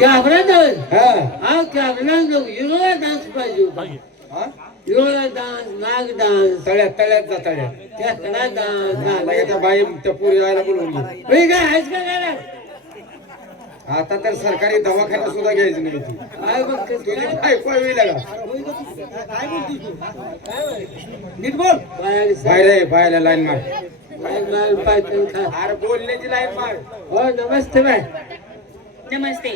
Camera dance हा हा camera नको हिरोला डान्स पाहिजे होता हा? हिरोला डान्स नाग डान्स तळ्यात तळ्यात जा तळ्यात कॅमेरा डान्स बाई आता बाई त्या पुरी जायला बोलवून घे. काय आहेस का काय आता तर सरकारी दवाखाना सुद्धा घ्यायची नाही ती काय बघ तुझी बायको होईल का नीट बोल बाहेर आहे बाहेर लाईन मार अरे बोलण्याची लाईन मार हो नमस्ते बाय नमस्ते.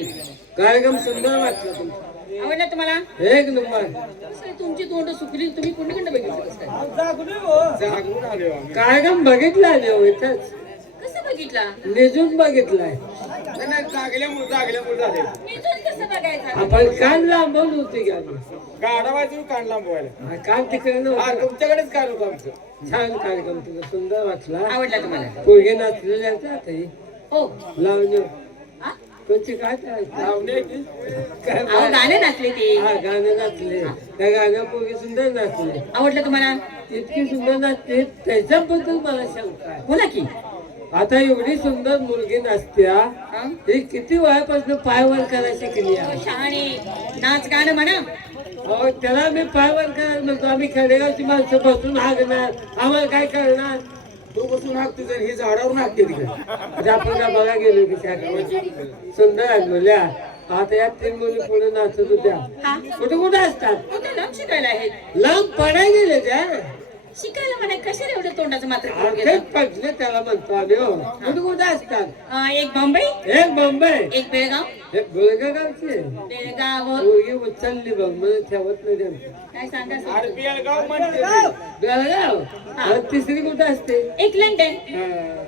कार्यक्रम सुंदर वाटला तुमचा आवडला तुम्हाला? एक नंबर सर, तुमची तोंड सुकली, तुम्ही कोणीकडे बघितलं कसं काय? जागून आलो आम्ही. कार्यक्रम बघितला नाही इथंच कसं बघितला? निजून बघितलाय नाही, नाही, जागल्यामुळे झाले निजून कसं बघायचं? आपण कान लांबवून होते की आम्ही गाडा वाजून कान लांबवायला हा, कान तिकडे हा नव्हतं तुमच्याकडेच कान होतं आमचं छान कार्यक्रम तुझा सुंदर वाटला आवडला तुम्हाला? पोरगे नाचलेले आहेत ही हो. लावणी हा? तुमची काय करायचं लावण्याची काय अहो, गाणे नाचले ते. हा गाणं नाचले त्या गाण्या पोरगे सुंदर नाचले आवडलं तुम्हाला? इतकी सुंदर नाचते त्याच्याबद्दल मला शंका आहे बोला की. आता एवढी सुंदर मुलगी नाचत्या हा? ही किती वयापासून पायवर करायला शिकली अहो, आहे शहाणे, नाच गाणं म्हणा. अहो, त्याला मी पायवर करायला म्हणतो आम्ही खेडेगावची माणसं बसून हागणार आम्हाला काय करणार तू बसून हाक तुझं ही झाडावरून हाकते तिकडे म्हणजे आपण का बघा गेलो की शाळेत. सुंदर आहेत मुल्या आता या 3 मुली पुढे नाचत होत्या हा? कुठे कुठे असतात कुठे लांब शिकायला आहेत? लांब पडाय गेले त्या शिकायला म्हणा, कशाला एवढं तोंडाचं मात्र करून तेच गेलं? पडले त्याला म्हणतो आम्ही हो कुठे कुठे असतात एक मुंबई, एक मुंबई एक बेळगाव. एक गुलगावचे बेळगाव पोरगी उचलली बघ मला ठेवत नाही त्यांचं काय सांगा सर? अरे बेळगाव म्हणते ते. बेळगाव आणि तिसरी कुठे असते एक लंडन.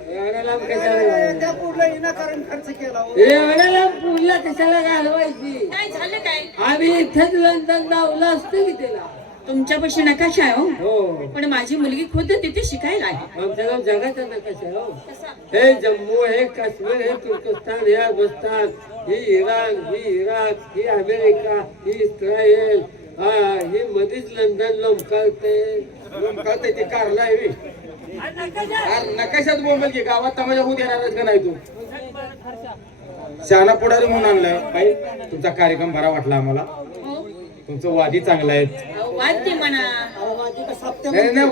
एवढ्या लांब कशाला त्या पूर्ण विनाकारण खर्च केला हो. एवढ्या लांब पुढला कशाला घालवायची काय झालं काय? आम्ही इथंच लंडन लावलं असतं की त्याला तुमच्यापाशी नकाशा आहे हो, हो पण माझी मुलगी खुद तिथे शिकायला आहे. आमच्या गाव जगाचा नकाशा हो कसा? हे जम्मू हे काश्मीर हे तुर्कस्तान हे अफगाणिस्तान ही इराण ही इराक ही अमेरिका ही इस्रायल हा ही मध्येच लंडन लोमकाळते ते कारला आहे बे. अरे नकाशात बोंबल की गावात तमाशा होऊ देणारच का नाही तू शहाणा पुढारी म्हणून आणलाय बाई तुमचा कार्यक्रम बरा वाटला आम्हाला हो? तुमचं वादी चांगलं आहेत अहो, वाद्य म्हणा. नाही नाही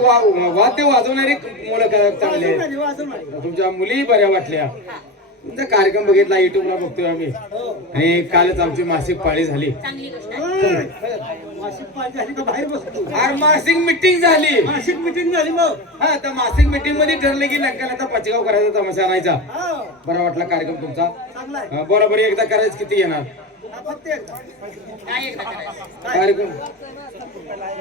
वाद्य वाजवणारे मुलं चांगले आहेत तुमच्या मुली बऱ्या वाटल्या तुमचा कार्यक्रम बघितला युट्यूबला बघतोय आम्ही आणि कालच आमची मासिक पाळी झाली चांगली गोष्ट आहे. अरे मासिक मिटिंग झाली मासिक मिटिंग झाली मग हा तर मासिक मिटिंग मध्ये ठरलं की नक्काला आता पाचगाव करायचा तमाशा आणायचा बरा वाटला कार्यक्रम तुमचा बरोबर एकदा करायचं किती येणार काय एकदा करायचं? कार्यक्रम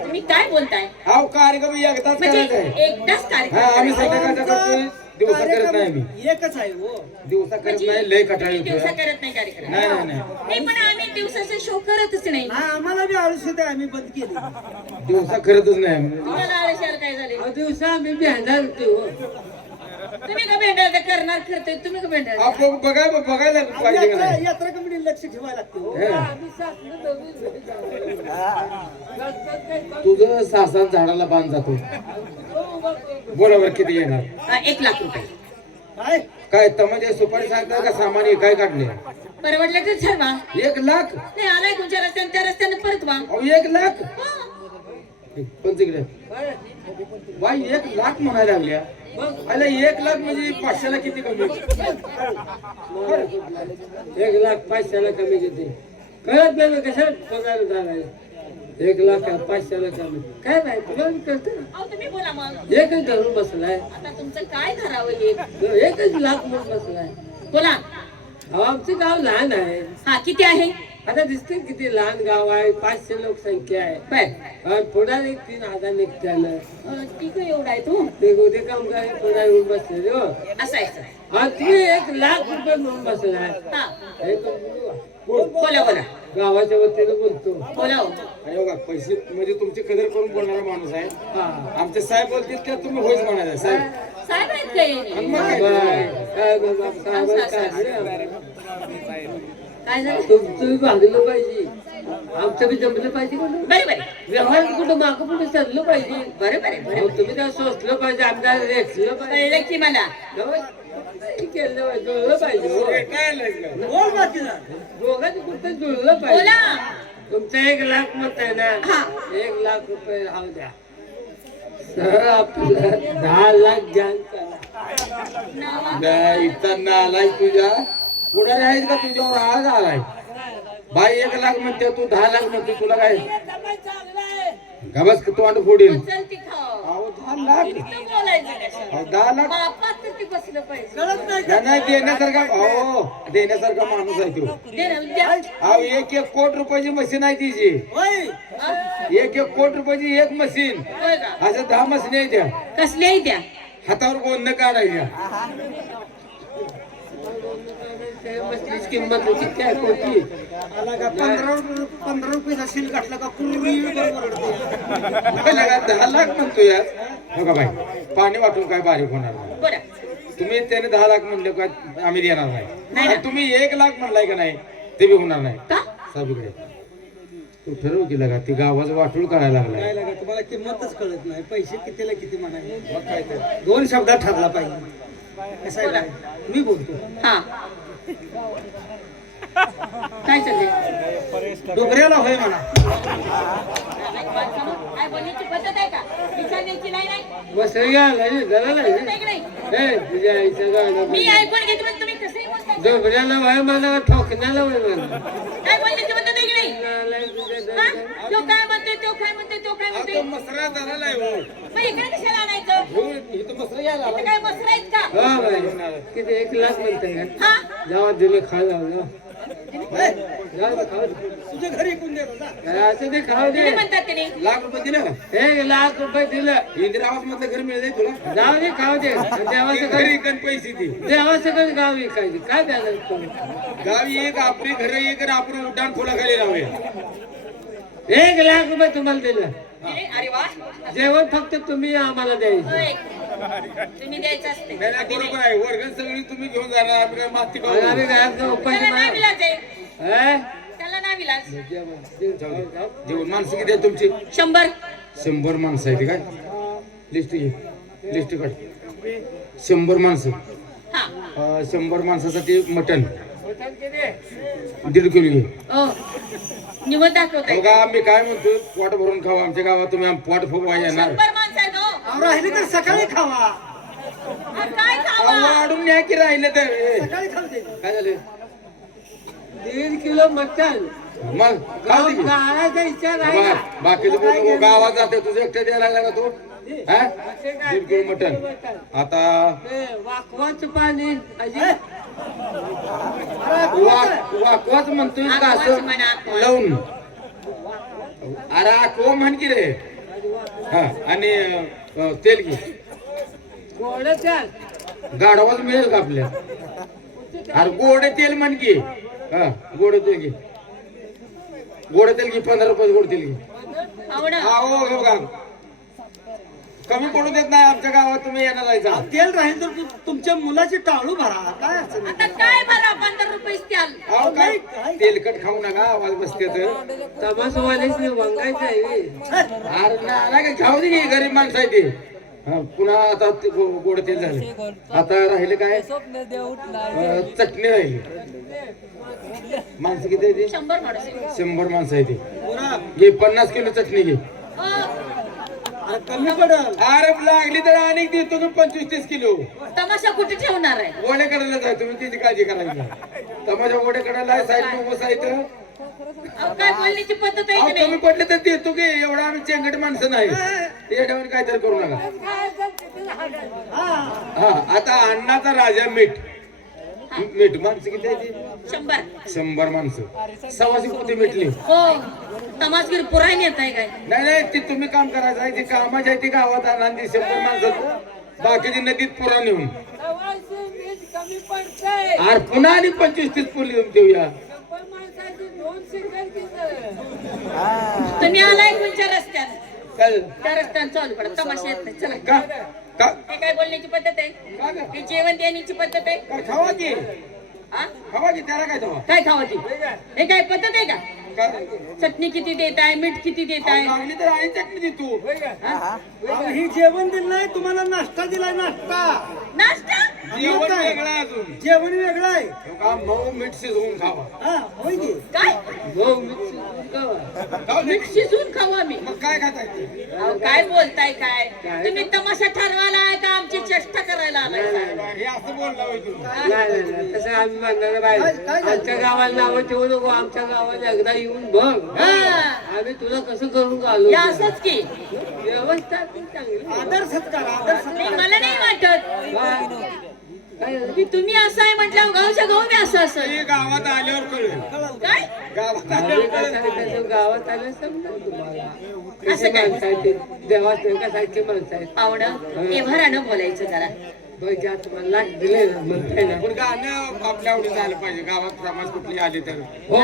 तुम्ही काय बोलताय? हा कार्यक्रम एकदाच म्हणजे करायचा आहे एकदाच हा कार्यक्रम? आम्ही संध्याकाळचा करतोय दिवसा करत नाही आम्ही एकच आहे हो दिवसा करत म्हणजे नाही लय कटाळी तुम्ही दिवसा होतोय करत नाही कार्यक्रम? नाही नाही नाही नाही, पण आम्ही दिवसाचा शो करतच नाही. आम्हाला बी आळस होते आम्ही बंद केली दिवसा करतच नाही आम्ही. तुम्हाला आळशाला काय झाले? दिवसा आम्ही भेंडार होतो हो तुम्ही का भेंडायचं करणार करतोय? तुम्ही का भेंडायचं? आपण बघायला पाहिजे का नाही यात्रा कमिटी लक्ष ठेवायला लागते तुझं सासन झाडाला बांध जातो बरोबर किती येणार 1 लाख रुपये. काय म्हणजे सुपारी सांगता का सामान हे काय काढले परवडलं तर ठरवा. 1 लाख नाही आलाय तुमच्या रस्त्याने, त्या रस्त्याने परत वा. अहो 1 लाख हा. पण तिकडे बाई 1 लाख म्हणायला लागल्या अरे 1 लाख म्हणजे 500ला किती कमी 1,05,000 कमी घेते कळत नाही कशा पगार झालाय 1,05,000 कमी काय नाही तुला कळत अहो, तुम्ही बोला मग. एकच धरून बसलाय आता तुमचं काय धरावं हे? 1,00,000 म्हणून बसलाय बोला. अहो आमचं गाव लहान आहे हा, किती आहे? आता दिसते किती लहान गाव आहे 500 लोकसंख्या आहे बर. पुढा एक 3,000 निघत्यानं ठीक आहे, एवढा आहे तू. ते गोदे कामगार पुढा येऊन बसले हो असायचं. हा तुम्ही 1,00,000 रुपये म्हणून बसलाय हा, हे तर बोलू. बोला बोला गावाच्या वतीनं बोलतो बोला हो. आणि बघा पैसे म्हणजे तुमची कदर करून बोलणारा माणूस आहे हा आमचे साहेब बोलतील की तुम्ही होईच म्हणायचं साहेब साहेब आहेत काय? आणि मग काय? काय बाबा, काय बाबा, काय काय झालं? तुम्ही भागलं पाहिजे आमचं बी जमलं पाहिजे का नाही? बरे बरे व्यवहार कुठं मागं पुढे चाललं पाहिजे बरे बरे बरे. अहो, तुम्ही काय सोचलं पाहिजे आमदार रेटलं पाहिजे कळलं की मला. होय? दोघांनी केलं पाहिजे, जुळलं पाहिजे हो. बोल बाकीला. दोघांनी कुठं जुळलं पाहिजे. बोला. तुमचं 1 लाख मत आहे ना, हा. 1 लाख रुपये राहू द्या. सर आपलं 10 लाख ज्ञान करा. इथं आलाय तुझ्या पुढारी आहेत का तुझ्यावर आज आलाय बाई 1 लाख म्हणते तू 10 लाख म्हणते तुला काय गबस तोंड फोडील चल ती खाऊ. अहो 10 लाख इथं बोलायचं कशाला? अहो 10 लाख बापात तर ती बसलं पाहिजे. कळत नाही का? नाही देण्यासारखा अहो देण्यासारखा माणूस आहे तो दे ना, द्या. अहो 1 कोटी रुपयाची मशीन आहे तिची होय. 1 कोटी रुपयाची एक मशीन होय का? असं 10 मशीन आहे त्या कसल्याही द्या. हातावर गोंद काढायच्या मस्तीची किंमत होती त्या कोटी. आला का 15 रुपये शिल गाठला का कुर्री बरोबर रडते. 10 लाख म्हणतो यार बघा बाई पाणी वाटून काय बारीक होणार नाही. बरं. तुम्ही त्याने 10 लाख म्हणले का आम्ही देणार नाही नाही ना. आणि तुम्ही 1 लाख म्हणलाय का नाही ते बी होणार नाही का? सगळीकडे तू ठरव केलं का ती गावाचं वाटून करायला लागलाय काय लागा तुम्हाला किंमतच कळत नाही. पैसे कितीला किती म्हणाले. मग काय तर 2 शब्दात ठरला पाहिजे. कसं आहे काय? मी बोलतो. हा. काय चाललंय? डोबऱ्याला होय म्हणा. काय बोलण्याची पद्धत आहे का? विचारण्याची नाही नाही. मसरी घालाय जरा नाही नाही की नाही? हे तुझ्या आईचं गाणं मी ऐकून घेते पण तुम्ही कसंही बोलता. डोबऱ्याला वय मला ठोकण्याला वय मला. काय बोलण्याची पद्धत आहे की नाही? गालाय तुझ्या हा? तो काय म्हणतोय, तो काय म्हणतोय, तो काय म्हणतोय. मसरा झाला हो मग इकडे कशाला आणायचं? इथं मसरा यायला इथं काय मसरा आहेत का? हो बाई किती 1 लाख म्हणताय का? हा? जावा दिलं खा जाऊ जा. जाऊ खाऊ दे. तुझ्या घरी कोण देतो जा. असं ते खाऊ दे. किती म्हणतात त्याने? लाख रुपये दिले का 1 लाख रुपये दिलं इंदिरा आवास मधलं घर मिळेल तुला जाऊ दे खाऊ दे. देवाचं घरी घरी इकन पैसे दे देवाचं गाव विकायचे काय द्यायला तुम्ही? गावी एक आपली घर एक आणि आपण उड्डाण फुलाखाली लावूया 1 लाख रुपये तुम्हाला दिलं. दिले? अरे वा. जेवण फक्त तुम्ही आम्हाला द्यायचं. होय. तुम्ही द्यायचं असते. नाही, नाही, बरोबर आहे वर्ग सगळी तुम्ही घेऊन जाणार आम्ही काय माती आणि खाऊ आम्ही काय उपाशी त्याला नाही विलाज आहे. हे? त्याला नाही विलाज. जेवण माणसं किती आहे तुमची 100. 100 माणसं आहे ते काय लिस्ट घे लिस्ट काढ 100 माणसं हा. 100 माणसासाठी मटण मटण किती? 1.5 किलो घे ओ. निवड दाखवताय. बघा मी काय म्हणतो पोट भरून खावा आमच्या गावात तुम्ही पोट फुगवा येणार 100 माणसं आहेत हो. अहो, राहिली तर सकाळी खावा. अरे काय खावा? वाढून न्या की राहिलं तर सकाळी खाऊ दे. काय झालं 1.5 किलो मटण मग खाऊ दे की. गाळाचा विचार आहे का? बाकीचं बोलू गावात जाते तुझं एकटं द्यायला लागला का तू हा 1.5 किलो मटण आता हे वाकवाचं पाणी अजी वाकवाच म्हणतोय का आकवाच असं म्हणा, आकवाच. लावून अरे आकवा म्हण की रे हा आणि तेल घे गोड चाल गाढवाच मिळेल का आपल्या अरे गोड तेल म्हण की हा गोड तेल घे गोड तेल घे 15 रुपये गोड तेल घे आवडा. हो बघा कमी पडू देत नाही आमच्या गावात तुम्ही येणार जायचा तेल राहील तर तुमच्या मुलाची टाळू भरा. काय अडचण नाही. आता काय भरा 15 रुपये द्याल. अहो काय तेलकट खाऊ नका आवाज बसते तर तमासवालेच वंगायचं आहे. अरे नाही का खाऊ दे की गरीब माणसं आहे ते हा, पुन्हा आता ते गोड तेल झालं आता राहिले काय चटणी राहिली माणसं किती आहे ती 100 माणूस आहे. 100 माणसं आहे ती पुरा. घे 50 किलो चटणी घे हो. अरे कमी पडल. अरे लागली तर अनेक देतो तू 25-30 किलो तमाशा कुठे ठेवणार आहे? वडे करायला जाय तुम्ही त्याची काळजी करायची नाही. तमाशा वडे करायला साईड बसायचं अहो, काय बोलण्याची पद्धत आहे अहो, की कमी नाही? पडले तर देतो की एवढा आम्ही चेंगट माणसं नाही ते ठेवून काहीतरी करू नका हा आता अन्नाचा राजा मीठ मीठ माणसं किती आहे ती? 100. 100 माणसं 100 पोती मिटली हो. तमासगीर पुराण येत आहे काय? नाही नाही ती तुम्ही काम करायचं आहे ती कामाची आहे ती गावात आणा 100 माणसं बाकीची नदीत पुरा नेऊन कमी पडतंय अरे पुन्हा आणि 25-30 पुली देऊया माणसाची 200 गरजेचं. तुम्ही आलाय कोणच्या रस्त्यात? काय त्या रस्त्याने चालू पडा. तमाशा येत नाही. चला. का का हे काय बोलण्याची पद्धत आहे? का ग? हे जेवण देण्याची पद्धत आहे? काय खावा की हा? खावा की त्याला काय तेव्हा काय खावाची? हे काय पद्धत आहे का? काय चटणी किती देत आहे, मीठ किती देत आहे? लागली तर आणि चटणी दे तू अहो, ही जेवण दिलं नाही तुम्हाला नाश्ता दिलाय नाश्ता. नाश्ता जेवण वेगळं आहे अजून. जेवण वेगळं आहे. हो का, मऊ मीठ शिजवून खावा. हा होय की. काय भाऊ मिक्स गावा. मीठ शिजून खाऊ आम्ही. मग काय खाताय ते? अहो, काय बोलताय काय तुम्ही तमाशा ठरवायला आहे का आमची चेष्टा करायला आलाय हे असं बोलला होय तू. नाही तसं आम्ही म्हणणार पाहिजे. आमच्या गावाला नावं ठेवू नको. आमच्या गावाला एकदा येऊन बघ. आम्ही तुला कसं करून घालू. या असंच की व्यवस्था पण चांगली. आदर सत्कार आदर सत्कार. मला नाही वाटत काय झालं? की तुम्ही असं आहे म्हटल्यावर गावच्या गाव मी असं असं हे गावात आल्यावर कळलं. काय गावात आम्ही आल्यावर कसं कळलं. आहे, त्याचं गावात आलं समजा तुम्हाला. कसे माणसं आहेत ते. देवासारखी माणसं आहेत. पाहुणं एव्हारानं बोलायचं जरा बघा तुम्हाला लाच दिले ना म्हणताय ना. पण गाणं आपल्या आवडीचं झालं पाहिजे. गावात समाज कुठली आले तर हो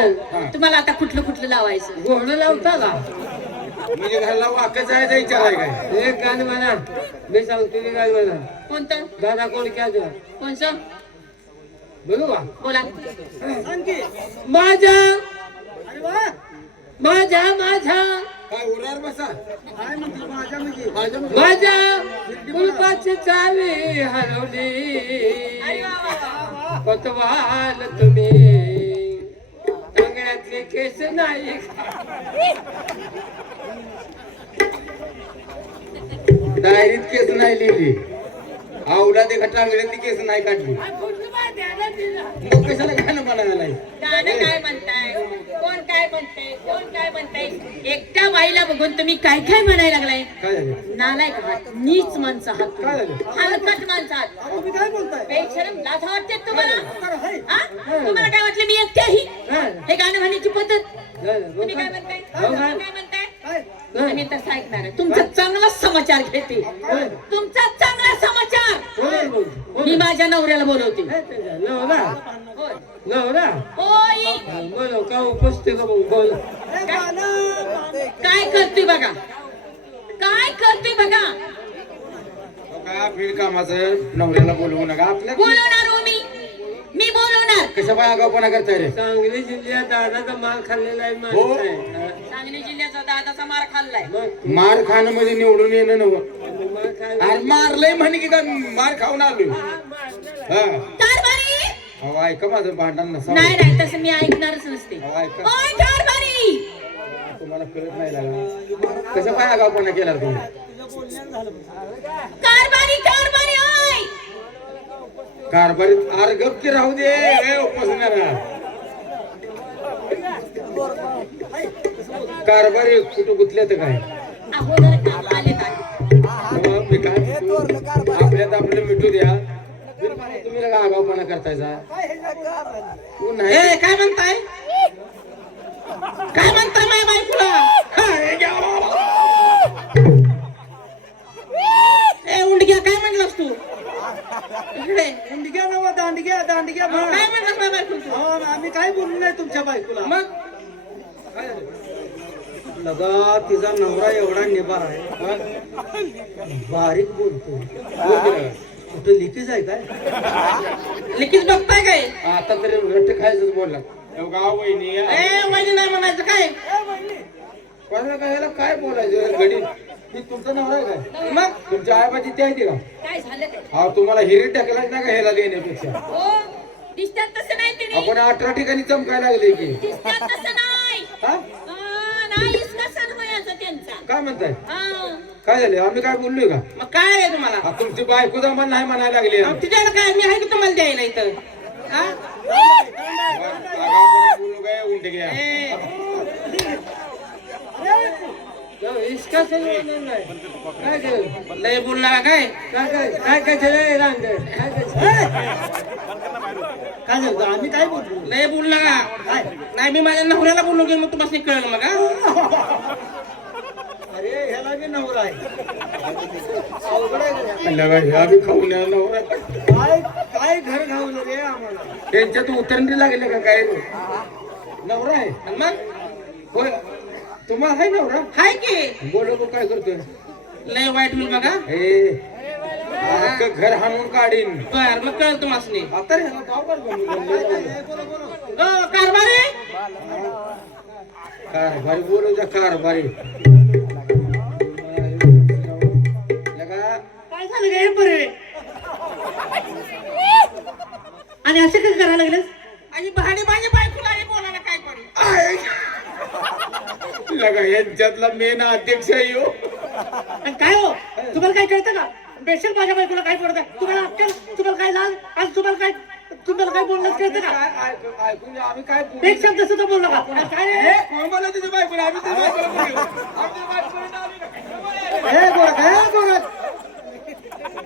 तुम्हाला आता कुठलं कुठलं लावायचं घोडं लावता का? म्हणजे घरला वाकच जायचा विचार आहे काय? एक गाणं म्हणा. मी सांगतो ते गाणं म्हणा. कोणतं दादा कोण क्या कोणचं बोलू का? बोला सांग की. माझ्या अरे वा. माझ्या माझ्या काय उरार बसा. काय म्हणतो माझ्या म्हणजे. माझ्या कुलपाची चावी हरवली. अरे वा, वा, वा. कोतवाल तुम्ही टांगड्यातले केस नाही. डायरीत केस नाही लिहिली. आवडा ते टांगड्यातली केस नाही काढली. मग कशाला गाणं म्हणायला नाही? गाणं काय म्हणताय कोण काय म्हणताय कोण काय म्हणताय एकट्या बाईला बघून तुम्ही काय काय म्हणायला लागलाय काय झालं? नालायक आहात नीच माणसं आहात काय तुम्ही. झालं? हलकट माणसं आहात आता तुम्ही काय बोलताय. बेशरम लाथा वाटते तुम्हाला तर हाय. हा? तुम्हाला काय वाटलं मी एकटी आहे हा. हे गाणं म्हणण्याची पद्धत झालं. हो तुम्ही का? काय म्हणताय हो का? काय म्हणताय काय. तुम्ही तसं ऐकणार आहे. तुमचा चांगला समाचार घेते तुमचा चांगला समाचार कोण बोल? मी माझ्या नवऱ्याला बोलवते काय त्याचा? नवरा होय नवरा होय बोलो का उपस्थित का मग बोल. अरे गाणं. काय करते बघा काय करते बघा काय फीड कामाचं नवऱ्याला बोलवू नका. आपल्या बोलवणार हो मी बोलवणार कशा बाय आगावपणा करताय रे? सांगली जिल्ह्यात दादाचा माल खाल्लेला आहे हो. माणूस आहे. सांगली जिल्ह्याचा दादाचा मार खाल्लाय मग मार खाणं म्हणजे निवडून येणं नव्हं. माल खायला अरे मारलंय म्हणे की काय मार खाऊन आलोय. हा कारभारी अहो, ऐका माझं भांडण नसावं. नाही नाही तसं मी ऐकणारच नसते अहो, ऐका. ओय कारभारी तुम्हाला कळत नाही लागला. कशा बाय आगावपणा केला रे तुम्ही? तुझं बोलण्यात झालं बघ. कारभारी कारभारी ओय कारभारीत आर गप की राहू दे. हे उपसणारा कारभारी कुठं गुतले तर काय? अहो जरा काम आले काय मी काय म्हणतो, आपल्यात आपलं मिठू द्या. तुम्ही लगा आगावपणा करतायचा. तू नाही. काय म्हणताय काय म्हणताय माझ्या बायकोला हे घ्या बाबा. ए उंडग्या काय म्हणलास तू इकडे. दांडग्या नवा दांडग्या दांडग्या म्हण. काय म्हणलास माझ्या बायकोला अहो, आम्ही काय बोललो नाही तुमच्या बायकोला. मग काय झालं? लगा तिचा नवरा एवढा निबार आहे. बारीक बोलतो. कुठं लिकेज आहे काय. लिखीत बघताय काय आता तरी रट्ट खायचंच बोलला. गाव वहिनी ए वहिनी नाही म्हणायचं काय कोणाला काय याला काय बोलायचं गडी. ही तुमचा नवरा आहे काय? मग तुमच्या आईबाची ती आहे ती का? काय झालं काय हा तुम्हाला हिरी टाकलाच ना का ह्याला देण्यापेक्षा. हो दिसतात तसं नाही तिने आपण 18 ठिकाणी चमकायला लागले की. दिसतात तसं नाही हा नाही इसका सण व्हायचा त्यांचा काय म्हणताय? हा काय झाले? आम्ही काय बोललोय का? मग काय आहे तुम्हाला हा, तुमची बायको जमान नाही म्हणायला लागली. तुझ्याला काय मी आहे की तुम्हाला द्यायला इथं हा? आगाऊपणा बोलू काय उलट घ्या. ए, इसका सगळं नाही. काय केलं? लय बोलणार काय काय केलं रांग? काय केलं? काय झालं आम्ही काय बोललो. लय बोलणार काय. नाही मी माझ्या नवऱ्याला बोललो की मग तुम्हाला कळलं मग हा? अरे ह्याला बी नवरा आहे. अवघड आहे गड्या. लगा ह्या बी खाऊन या नवरा. काय काय घर घावलं रे आम्हाला. त्यांच्यात उतरणी लागले का काय? नवरा आहे आणि मग होय. तुम्हाला आहे नवरा? हाय की बोलो काय करतोय? लय वाईट होईल बघा हे अख्खं घर हाणून काढीन. बर मग कळलं तुम्हाला आता रे ह्याला गाव कर कारभारी कारभारी बोलू द्या कारभारी. लगा काय झालं काय बरे आणि असे काय करायला लागलेस? आणि भाडी माझ्या बायकोला आणि बोलायला काय करू? लगा यांच्यातला मेन अध्यक्ष आहे हो. आणि काय हो तुम्हाला काय कळतं का? बेशक माझ्या बायकोला काय पडतं तुम्हाला अक्कल, तुम्हाला काय लाल, आज तुम्हाला काय बोलणं कळतं का? ऐकून घ्या, आम्ही काय बोलू? एक शब्द सुद्धा बोललो का? आणि काय रे? कोण बोलला तुझ्या बायकोला? आम्ही तुझ्या बायकोला बोललो. आमच्या बायकोला आम्ही काय? हे गोरख, हे गोरख.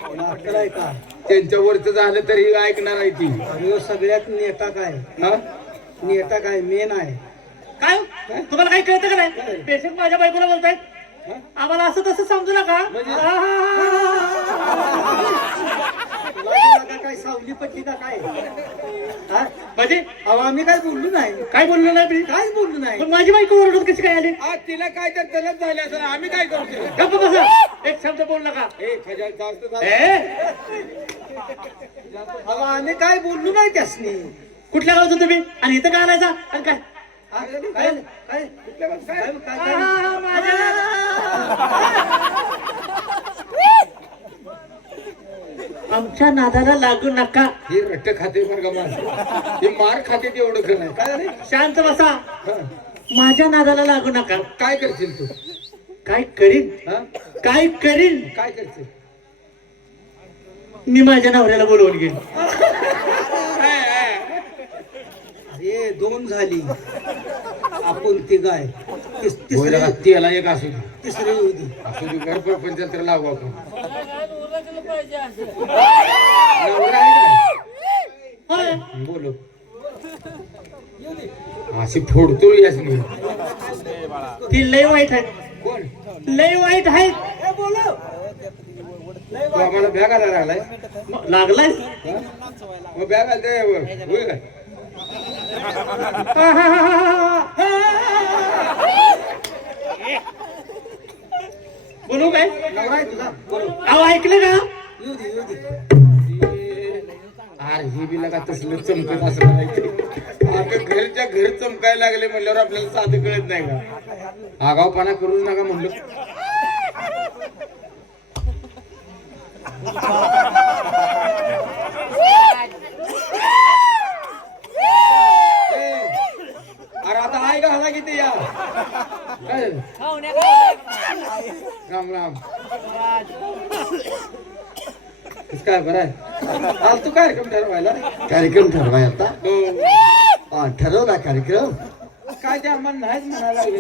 तुला अक्कल आहे का? त्यांच्यावरच झालं तरी ऐकणार आहे ती. अरे ह्यो सगळ्यात नेता काय? हा? नेता काय मेन आहे. काय हो? तुम्हाला काही कळतं का नाही? बेशक माझ्या बायकोला बोलतायत आम्हाला असं तसं समजू नका. तुला काय सावली पडली का काय? हा? म्हणजे अहो आम्ही काय बोललो नाही, काय बोललो नाही मी? काहीच बोललो नाही. पण माझी बायको ओरडत कशी काय आली? आज तिला काय तर तलप झाले असं आम्ही काय करतो? गप्प बसा, एक शब्द बोल नका. जास्त झालं. अहो आम्ही काय बोललो नाही त्यासनी. कुठल्या गावचं तुम्ही आणि इथं काय आणायचा आणि काय? हा? काय काय काय काय काय आमच्या नादाला लागू नका. हे रट्ट खाते बरं का माणसं. हे मार खाते तेवढं खरं आहे. काय झालं? शांत बसा, हा. माझ्या नादाला लागू नका. काय करशील तू? काय करीन, हा? काय करीन काय करशील? मी माझ्या नवऱ्याला बोलवून घेईन. अरे दोन झाली, आपण तिघाय. बोलायला त्याला एक असू दे. तिसरी येऊ दे. असू दे घर प्रपंच तर लागू आपण. नवरा आहे का? होय. बोलो अशी फोडतो याच नाही. ती लय वाईट आहे, कोण? लय वाईट आहे. तू आम्हाला बॅग आला लागलाय. लागलाय हा? मग बॅग आलते होईल का? बोलू काय? नवरा आहे तुझा? बरोबर. अहो ऐकलं का? येऊ दे येऊ दे. अरे हे बी लगा तसलं चमकत असं म्हणायचं. आता घरच्या घर चमकायला लागले म्हणल्यावर आपल्याला साधं कळत नाही का? आगावपणा करूच नका म्हणलं. अरे आता आहे का हाला किती या काय झालं? राम राम. काय बरं आहे? आज तू कार्यक्रम ठरवायला? कार्यक्रम ठरवाय आता हो. ठरवला कार्यक्रम. काय ते आम्हाला नाहीच म्हणायला लागले.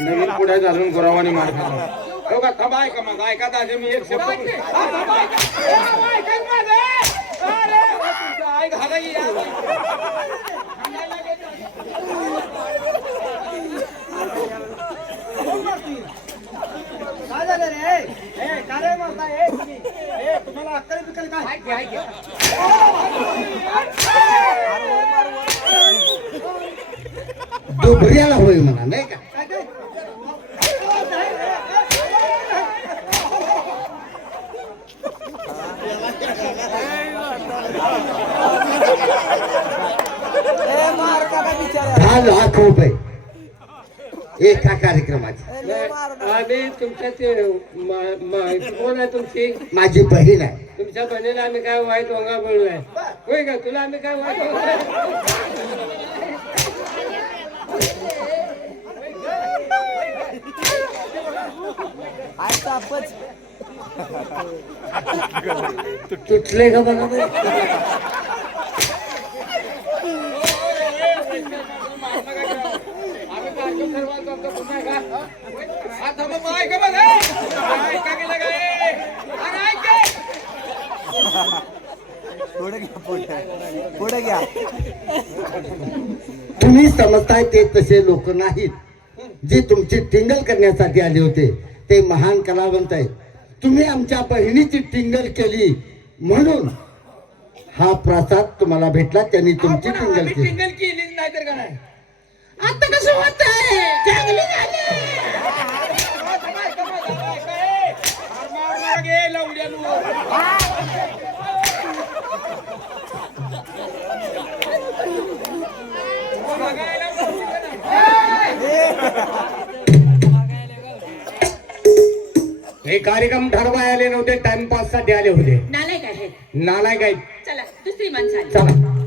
नवीन पुढे घालून गुरावाने मार खाला. हो का? थांबा ऐका माझा, ऐका दादा मी एक शब्द ऐक घाला की काय झालं रे? ए, काय रे म्हणता? ए, तुम्ही? ए, तुम्हाला अक्कल बिक्कल काय? दुबऱ्याला होय म्हणा नाही का? काय काय? दहा लाख रुपये एका कार्यक्रमाचे. आम्ही तुमच्या ते कोण आहे तुमची? माझी बहीण आहे. तुमच्या बहिणीला आम्ही काय वाईट वंगा बोललोय होय का? तुला आम्ही काय वाईट तुटले का बघा बरं? आम्ही कार्यक्रम ठरवायला जातो पुन्हा का? हा थांबा मग ऐका बघ. ऐका गेलं काय? अरे ऐक. तुम्ही समजताय ते तसे लोक नाहीत. जे तुमची टिंगल करण्यासाठी आले होते ते महान कलावंत आहेत. तुम्ही आमच्या बहिणीची टिंगल केली म्हणून हा प्रसाद तुम्हाला भेटला. त्यांनी तुमची टिंगल आम्ही केली. टिंगल केलीच नाही तर का नाही? आता कसं होतंय? चांगलं झालं. हे कार्यक्रम ठरवाय आले नव्हते, टाइमपास साठी आले होते. नालायक आहेत. नालायक आहेत. चला दुसरी माणसं आली. चला